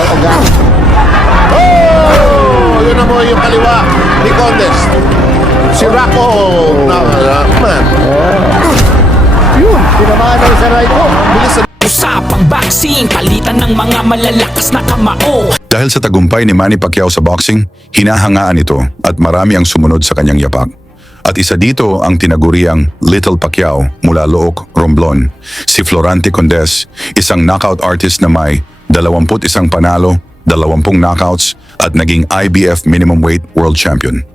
daw agad. Oh! Yun na mo yung kaliwa ni Condes. Si Rocco Rockman. Yun, tinamaan ng isa right hook. Bilis na Usapang boxing, palitan ng mga malalakas na kamao. Dahil sa tagumpay ni Manny Pacquiao sa boxing, hinahangaan ito at marami ang sumunod sa kanyang yapak. At isa dito ang tinaguriang Little Pacquiao mula Look, Romblon, si Florante Condes, isang knockout artist na may 21 panalo, 20 knockouts at naging IBF minimum weight world champion.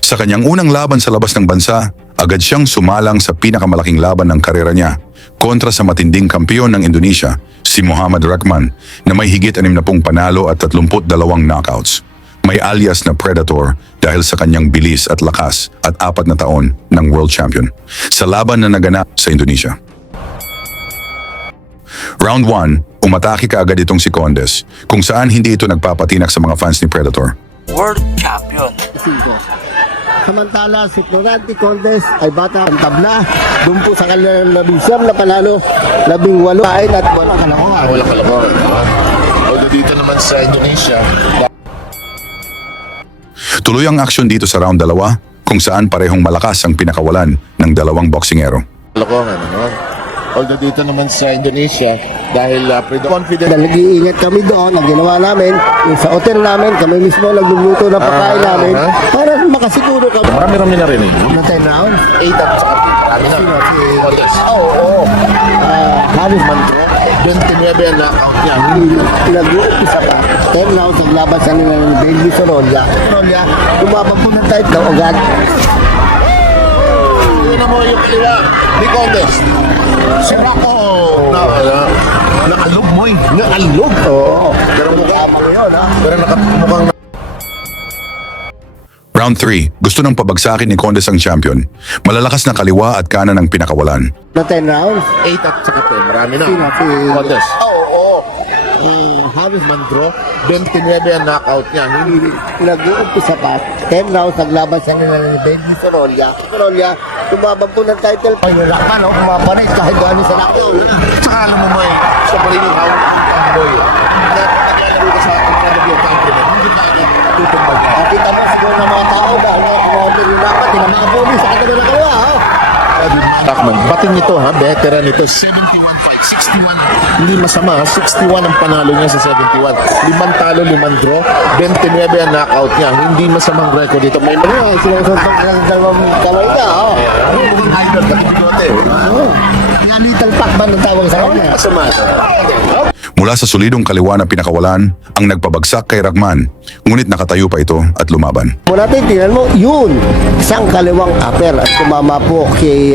Sa kanyang unang laban sa labas ng bansa, agad siyang sumalang sa pinakamalaking laban ng karera niya kontra sa matinding kampiyon ng Indonesia, si Muhammad Rahman, na may higit 60 panalo at 32 knockouts. May alias na Predator dahil sa kanyang bilis at lakas at 4 na taon ng world champion sa laban na naganap sa Indonesia. Round 1, umatake kaagad itong si Condes, kung saan hindi ito nagpapatinak sa mga fans ni Predator. World champion. 5. Samantala, si Florante Condes ay bata ang tabla. Doon po sa kanilang 11 na panalo, 18 kain at walang kalakuhan. walang kalaban. Although dito naman sa Indonesia, Tuloy ang aksyon dito sa round 2, kung saan parehong malakas ang pinakawalan ng dalawang boksingero. kalokohan. Although dito naman sa Indonesia, dahil confident Nag-iingat kami doon, ang ginawa namin, yung sa hotel namin, kami mismo nagluluto ng pagkain namin, para makasiguro kami. marami-rami na rin. Na 10 rounds, 8 at saka marami na. Condes. oo. Halos man 29 ang knockout niya. nag-uumpisa pa. 10 rounds ang laban sa nila ng Bailey Sorolla. Sorolla, lumabang po ng tight daw agad. Yun na mo yung kaliwa ni Condes. Si Rocco nakalog mo eh. Nakalog. Oo. Pero mukha po yun, ha? Pero mukhang Round 3, gusto ng pabagsakin ni Condes ang champion. Malalakas na kaliwa at kanan ang pinakawalan. Na 10 rounds, 8 at saka 10. Marami na. Sino? Si Condes. Halos man Mandro, 29 ang knockout niya. Hindi nag-uumpisa pa. 10 rounds ang laban sa nila ng Bailey Sorolla. Sorolla, lumabang po ng title. Ay, yung Rahman, kumaparit kahit ano sa knockout. Tsaka alam mo mo eh, siya pa rin yung hawak ang boy. Nagkakaroon ka sa incredible compliment. Hindi ka tutumbag niya. Kita mo siguro ng mga tao dahil kumaparit yung Rahman, tinamabuli sa kanya na kaya, ha? Rahman, batin nito ha, veteran nito, 71 fight, 61. Hindi masama ha, 61 ang panalo niya sa 71. 5 talo, 5 draw, 29 ang knockout niya. Hindi masamang record dito. May mga Ano, sinusuntok ka ng dalawang kamay ka, ha? idol na bigote. Nga little Pac-Man ang tawag sa kanya. Masama. Mula sa solidong kaliwa na pinakawalan, ang nagpabagsak kay Rahman, ngunit nakatayo pa ito at lumaban. Muna natin, tingnan mo, yun, isang kaliwang upper at kumama po kay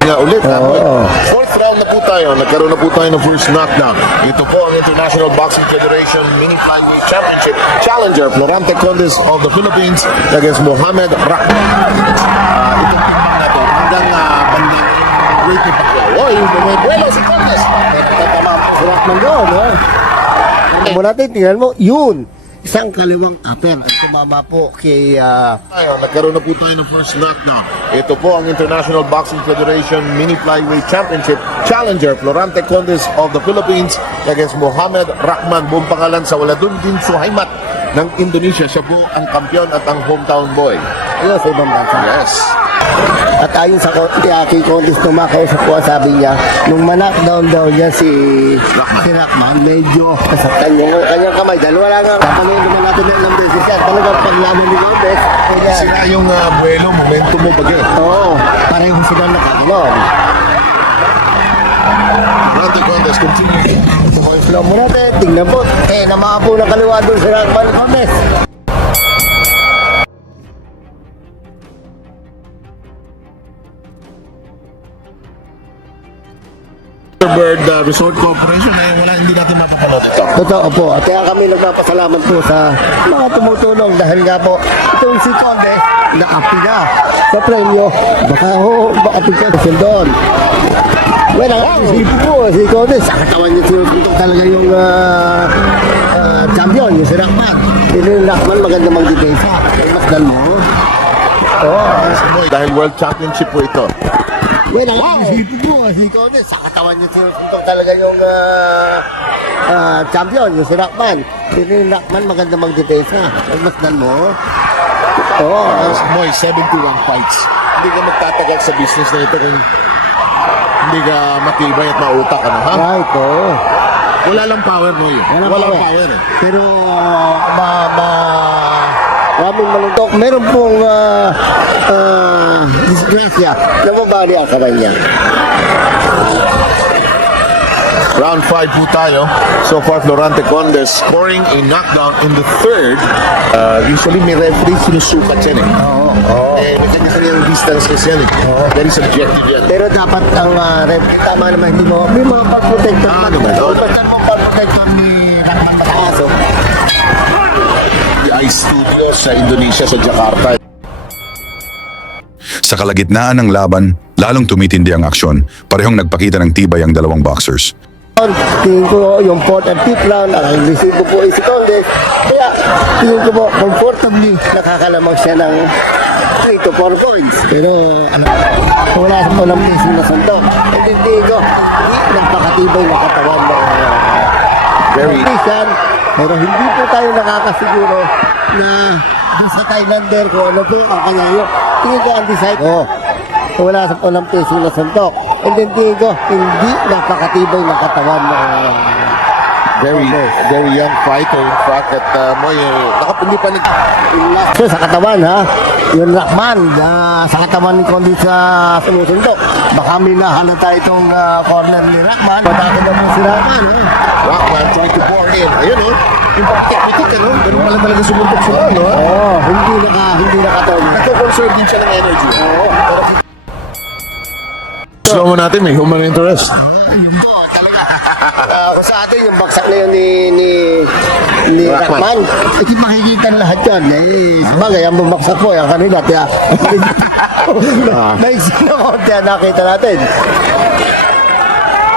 Nga ulit ha. Oo. Fourth round na po tayo. Nagkaroon na po tayo ng first knockdown. Ito po ang International Boxing Federation Mini Flyweight Championship Challenger Florante Condes of the Philippines against Muhammad Rahman. Itong timbang natin hanggang bandang weight ni Pacquiao. Oy, bumubuelo si Condes. Tatama po si Rahman doon, ha? Muna natin, tingnan mo, yun, isang kaliwang upper at kumama po kay Tayo, nagkaroon na po tayo ng first knockdown. Ito po ang International Boxing Federation Mini Flyweight Championship Challenger Florante Condes of the Philippines against Muhammad Rahman. Buong pangalan sa Waladundin Suhaymat ng Indonesia. Siya po ang kampiyon at ang hometown boy. ayun, sa ibang bansa. Yes. At ayon sa kay Condes nung makausap ko, sabi niya, nung ma-knockdown daw niya si Rahman, medyo nasaktan niya yung kanyang kamay. Dahil wala nga, kapanood naman natin ng ilang beses yan. Talagang paglaban ni Condes, kaya, Kasi nga yung buwelo, momentum mo bagay. oo, pareho sila nakagulong. Florante Condes continue. Alam mo natin, tingnan po, namapo na kaliwa doon si Rahman Condes. Bird Resort Corporation ay hindi natin mapapanood ito. Totoo po. At kaya kami nagpapasalamat po sa mga tumutulong dahil nga po itong si Conde nakapila sa premyo. Baka pigka kasi doon. Well, ang isip po, si Conde, sa katawan niya sinusuntok talaga yung champion, yung si Rahman. Yung Rahman maganda mag-depensa. Mas dan mo. Dahil World Championship po ito. Well, nakakasipin po, si Conde, sa katawan niya sinusuntok talaga yung champion, yung si Rockman. Pero yung Rockman maganda magdepensa. Masdan mo. Oo. Moy, 71 fights. Hindi ka magtatagal sa business na ito kung hindi ka matibay at mautak, ano, ha? Right, oo. Wala lang power, Moy. Walang power, eh. Pero, maraming maluntok. Meron pong disgrasya na mabali ang kamay niya. Round 5 po tayo. So far, Florante Conde scoring a knockdown in the third. Usually, may referee sinusukat yan, eh. Eh, may kanya-kanyang distances yan, eh. Very subjective yan. Pero dapat ang referee, tama naman, hindi mo, may mga pag-protector man. naman, oo. Basta mo pag-protector ni Rockman Matakaso. The Ice Studio sa Indonesia, sa Jakarta. Sa kalagitnaan ng laban, lalong tumitindi ang aksyon. Parehong nagpakita ng tibay ang dalawang boxers. Tingin ko yung 4th and 5th round, ang resibo po ay si Conde. Kaya tingin ko po, comfortably nakakalamang siya ng 3 to 4 points. Pero wala sa walang placing na sundok. And then tingin ko, nagpakatibay na katawan ng Very competition. Pero hindi po tayo nakakasiguro na sa Thailander kung ano po ang kanya. Tingin ko ang decide ko. Wala sa walang placing na suntok. And then tingin ko, hindi napakatibay ng katawan ng very young fighter. In fact, at Moy, nakapundi pa ni... so, sa katawan ha, yung Rockman sa katawan ni Conde sa sumusuntok. Baka may nahalata itong corner ni Rockman. Patake naman si Rockman ha. Rockman trying to pour in. Ayun, oh. Yung pag-technique, ano? Ganun pala talaga sumuntok sila, no? Oo, hindi nakataon. Nagko-conserve din siya ng energy. Oo. Slow mo natin, may human interest. Kung sa atin, yung baksak na yun ni Rockman, hindi makikita lahat yan. Bagay, ang bumaksak po, yung kanina, kaya naisip na konti ang nakita natin.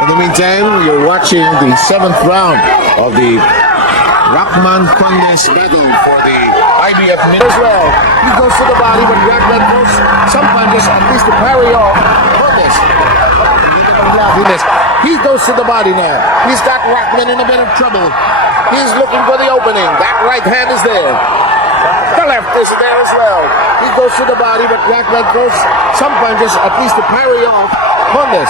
In the meantime, you're watching the 7th round of the Rockman Condes battle for the IBF minute. As well, he goes to the body, but Rockman goes some punches, at least to parry off Condes. He goes to the body now. He's got Rockman in a bit of trouble. He's looking for the opening. That right hand is there. The left is there as well. He goes to the body, but Rockman goes some punches, at least to parry off Condes.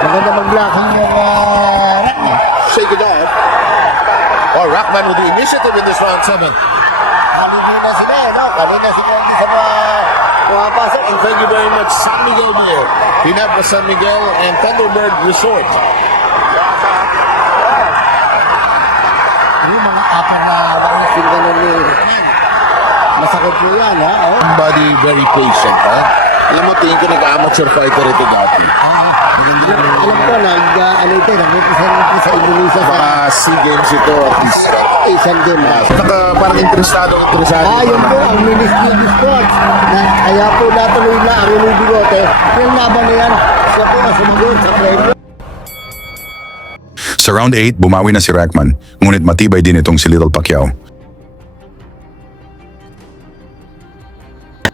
Maganda mag-blocking yung Rockman. Shake it off. Oh, Rockman with the initiative in this round 7. Kanina sila no? Kanina si Conde sa mga pasok. And thank you very much, San Miguel Mayor. Pinapa San Miguel and Thunderbird Resort. Yung mga upper na bangin ganun ni masakit po yan ha. Oh. Somebody very patient, ha? Alam mo, tingin ko nag-amateur fighter ito dati. Alam ko, nag-represent sa Indonesia sa Baka SEA Games ito at least. Asian Games. Parang interesado. Yun po, ang Ministry Sports. Kaya po natuloy na ang inibigote. Yung laban na yan, siya po ang sumagot sa premyo. Sa round 8, bumawi na si Rockman, ngunit matibay din itong si Little Pacquiao.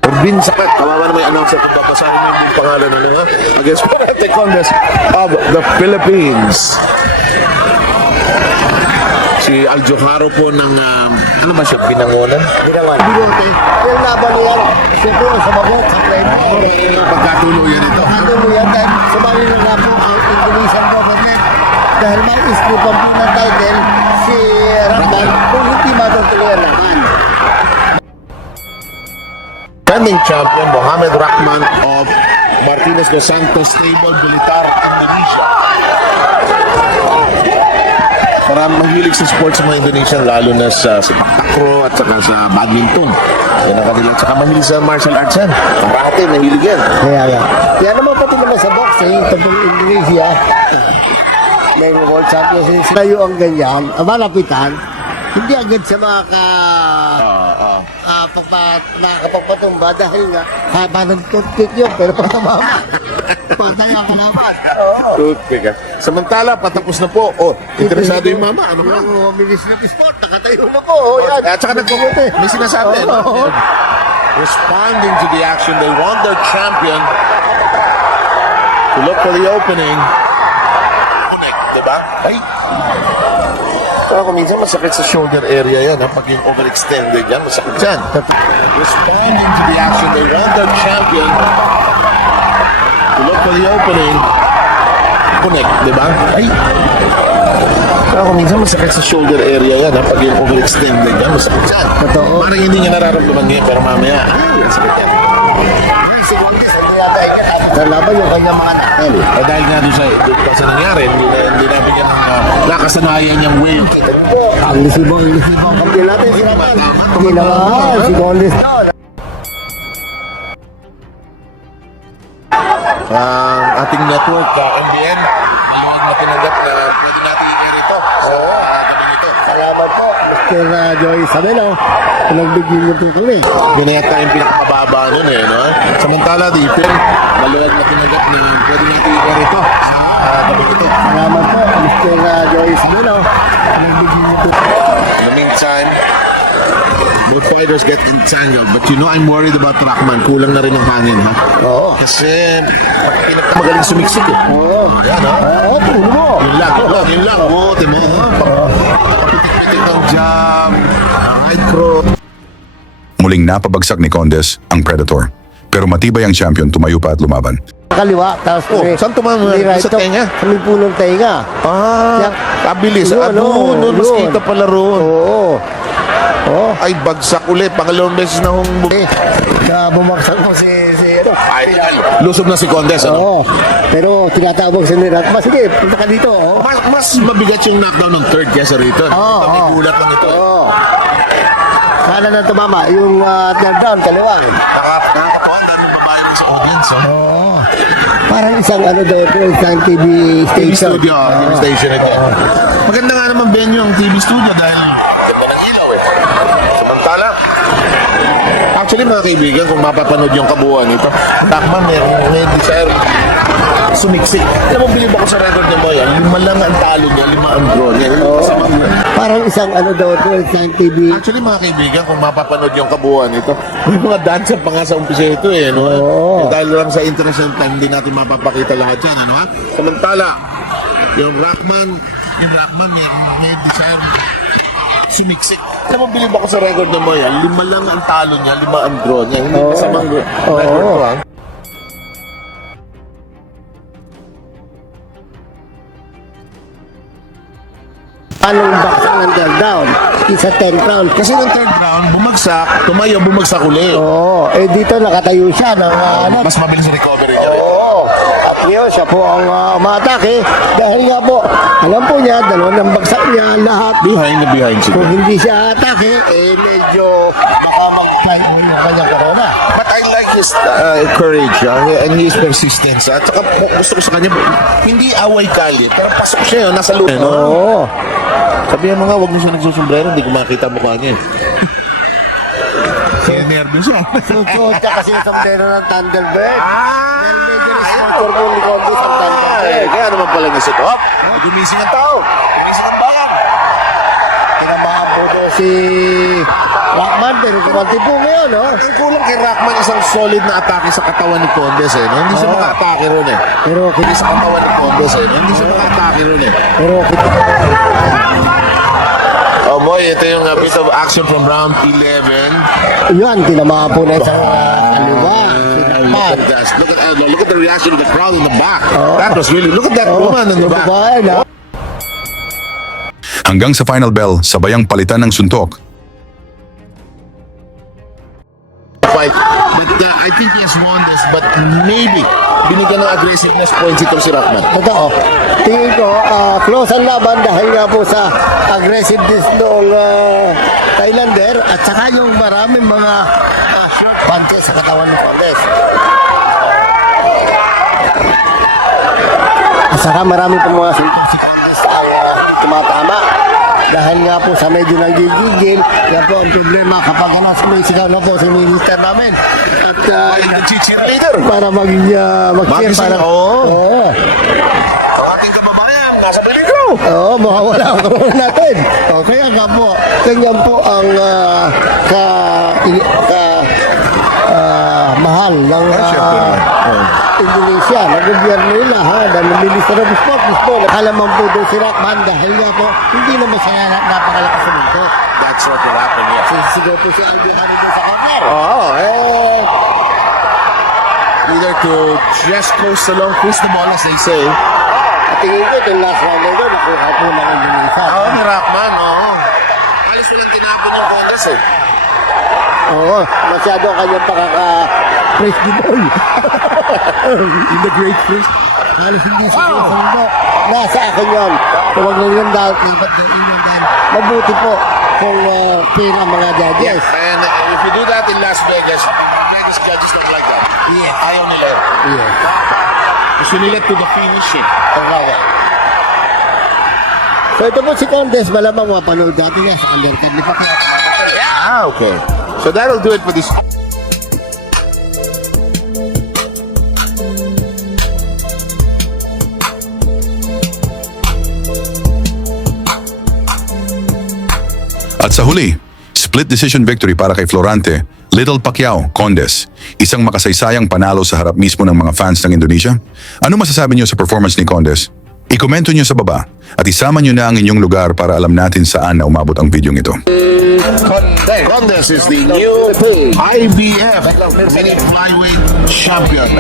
Orbin Sakat. Kawawa na may announcer kung babasahin mo yung pangalan na nga. Against Florante Condes of the Philippines. Si Aljojaro po ng, ano ba siya, Binangonan? Bigote. Yung laban na yan, siya po ang sumagot sa premyo. Pagkatuluyan ito. Natuluyan dahil sumali na nga po ang Indonesian government. Dahil may istripan po ng title si Rockman kung hindi matutuloyan naman. Defending champion Mohamed Rockman of Martinez Dos Santos Stable Militar, Indonesia. Parang mahilig sa sports ng mga Indonesian, lalo na sa takraw at saka sa badminton. Yan ang kanila. At saka mahilig sa martial arts yan. Karate, mahilig yan. Kaya naman pati naman sa boxing, ito pong Indonesia, may world championship. Tayo ang ganyan, ang malapitan, hindi agad sa mga nakakapagpatumba dahil nga haba ng toothpick yun, pero patamama. Patay ang kalaban. Toothpick, ha? Samantala, patapos na po. Oh, interesado yung mama. Ano ba? Yung Ministry of Sport, nakatayo na po. Yan. At saka nagpupunti. May sinasabi, no? Responding to the action, they want their champion to look for the opening. Connect, diba? Ay! Kaya kung minsan masakit sa shoulder area yan, ha? Pag yung overextended yan, masakit yan. Responding to the action, they want their champion to look for the opening. Connect, diba? Ay! Kaya kung minsan masakit sa shoulder area yan, ha? Pag yung overextended yan, masakit yan. Totoo. Parang hindi niya nararamdaman ngayon, pero mamaya, ay, masakit yan. Sa laban yung kanyang mga nakil. Eh, dahil nga doon sa nangyari, hindi nabigyan ng nakasanayan niyang way. Ang lisibong. Kampiyon natin si Raman. Hindi naman. Si Condes. Ang ating network, NBN, maluwag na tinanggap na pwede natin i-air ito. So, Salamat po. Mr. Joy Sabelo. Pinagbigyan niyo po kami. yun na yata yung pinakamababa nun eh, no? Samantala, di ipin, maluwag na tinanggap na pwede natin i-air ito. Ito. Salamat po. Mr. Joy Sabelo. Pinagbigyan niyo po. In the meantime, both fighters get entangled. But you know, I'm worried about Rockman. Kulang na rin ang hangin, ha? Oo. Kasi, magaling sumiksik eh. Oo. Yan, ha? Oo, puno mo. Yun lang. Oo, timo. Papitik ang jab, ang high cross. Muling napabagsak ni Condes ang Predator. Pero matibay ang champion, tumayo pa at lumaban. Kaliwa. Tapos Saan tumama? Sa tenga? Sa may punong tenga. Yan. Kabilis. Yun, Doon, mas yun. kita pala roon. Oo. Oo. Ay, bagsak ulit. Pangalawang beses na hong Na bumagsak mo si Ay, lusob na si Condes, ano? Oo. Pero tinatabog sa nila. Sige, punta ka dito. Oo. Mas mabigat yung knockdown ng third kesa rito. Oo, oo. Gulat lang ito. Oo. Sana na tumama. Yung third down, kaliwang. Nakakatawa na rin babae ng sa audience. Oo. Parang isang ano daw ito, isang TV TV station. studio. TV station ito. Maganda nga naman venue ang TV studio dahil ganda ng ilaw eh. Samantala, actually mga kaibigan, kung mapapanood yung kabuuan nito, Rockman may desire sumiksik. Alam mo, bilib ako sa record niya mo yan. 5 lang ang talo niya, 5 ang draw niya. Parang isang ano daw ito, isang TV. Actually mga kaibigan, kung mapapanood yung kabuuan nito, may mga dance pa nga sa umpisa ito eh. No? Oo. Dahil lang sa interest ng time, hindi natin mapapakita lahat yan. Ano, ha? Samantala, yung Rockman may desire sumiksik. Alam mo, bilib ako sa record na mo yan. 5 lang ang talo niya, 5 ang draw niya. Hindi masamang record ko, ha? Anong baksak ng third down? Isa 10 round. Kasi ng third round, bumagsak uli. Oo. Eh dito nakatayo siya ng ano. Mas mabilis yung recovery niya. Oo. At ngayon siya po ang umatake. Dahil nga po, alam po niya, dalawang bagsak niya lahat. Behind siguro. Kung hindi siya atake, eh medyo baka mag-fly yung kanyang corona. But I like his courage and his persistence. At saka gusto ko sa kanya, hindi away kali, pero pasok siya yun, nasa loob. No? Oo. Sabihan mo nga, huwag mo siya nagsusumbrero, hindi ko makita mukha niya. Kaya nervous siya. Susuot siya kasi sa sombrero ng Thunderbird. Dahil medyo sponsor po ni Condes ang Thunderbird. Kaya naman pala niya siya. Gumising ang tao. Gumising ang bayan. Tinamaan po to si Rockman, pero kumanti po ngayon, no? Ang kulang kay Rockman, isang solid na atake sa katawan ni Condes eh. No? Hindi siya maka-atake ron eh. Pero Hindi sa katawan ni Condes eh. Hindi siya maka-atake ron eh. Oh boy, ito yung piece of action from round 11. yun, tinamaan po na isang kaliwa. Look at the reaction of the crowd in the back. That was really, look at that woman in the back. Babae, no? Hanggang sa final bell, sabayang palitan ng suntok. Fight. But I think he has won this, but maybe binigyan ng aggressiveness points itong si Rockman. Totoo. Tingin ko, close ang laban dahil nga po sa aggressiveness ng Thailander at saka yung maraming mga short punches sa katawan ng Condes. At saka marami pong mga ang tumatama. Dahil nga po sa medyo nagigigil, yan po ang problema kapag sumisigaw na po si minister namin. At Cheerleader. para mag-cheer Magising, para... oo. Ang ating kababayan, nasa peligro. Oo, mawawala ang corona natin. O, kaya nga po, ganyan po ang mahal ng Indonesia. Nag-gobyerno nila, ha? Dahil nililista na mismo. Nakalamang po doon si Rockman dahil nga po, hindi naman siya napakalakas sa mundo. That's what will happen, yes. Siguro po siya ang biyahari doon sa corner. Oh, either to just coast along, cruise the ball as they say. At tingin ko, itong last round na doon, nakuha po ng Indonesia. Oo, ni Rockman, oo. Alis walang tinapon yung Condes eh. Oo, masyado kanyang pakaka-praise the boy. In the great fish. Halos hindi siya sa mundo. Nasa akin yun. Huwag na yung dapat na inyong din. Mabuti po kung pira ang mga judges. And if you do that in Las Vegas, Vegas judges don't like that. Yeah. Ayaw nila yun. Yeah. Gusto nila to the finish eh. Alright. So ito po si Condes, malamang mapanood dati niya sa undercard ni Pacquiao. Ah, okay. So that'll do it for this. At sa huli, split decision victory para kay Florante, Little Pacquiao, Condes. Isang makasaysayang panalo sa harap mismo ng mga fans ng Indonesia. Ano masasabi niyo sa performance ni Condes? I-komento niyo sa baba at isama niyo na ang inyong lugar para alam natin saan na umabot ang videong ito. Condes is the new IBF mini flyweight champion.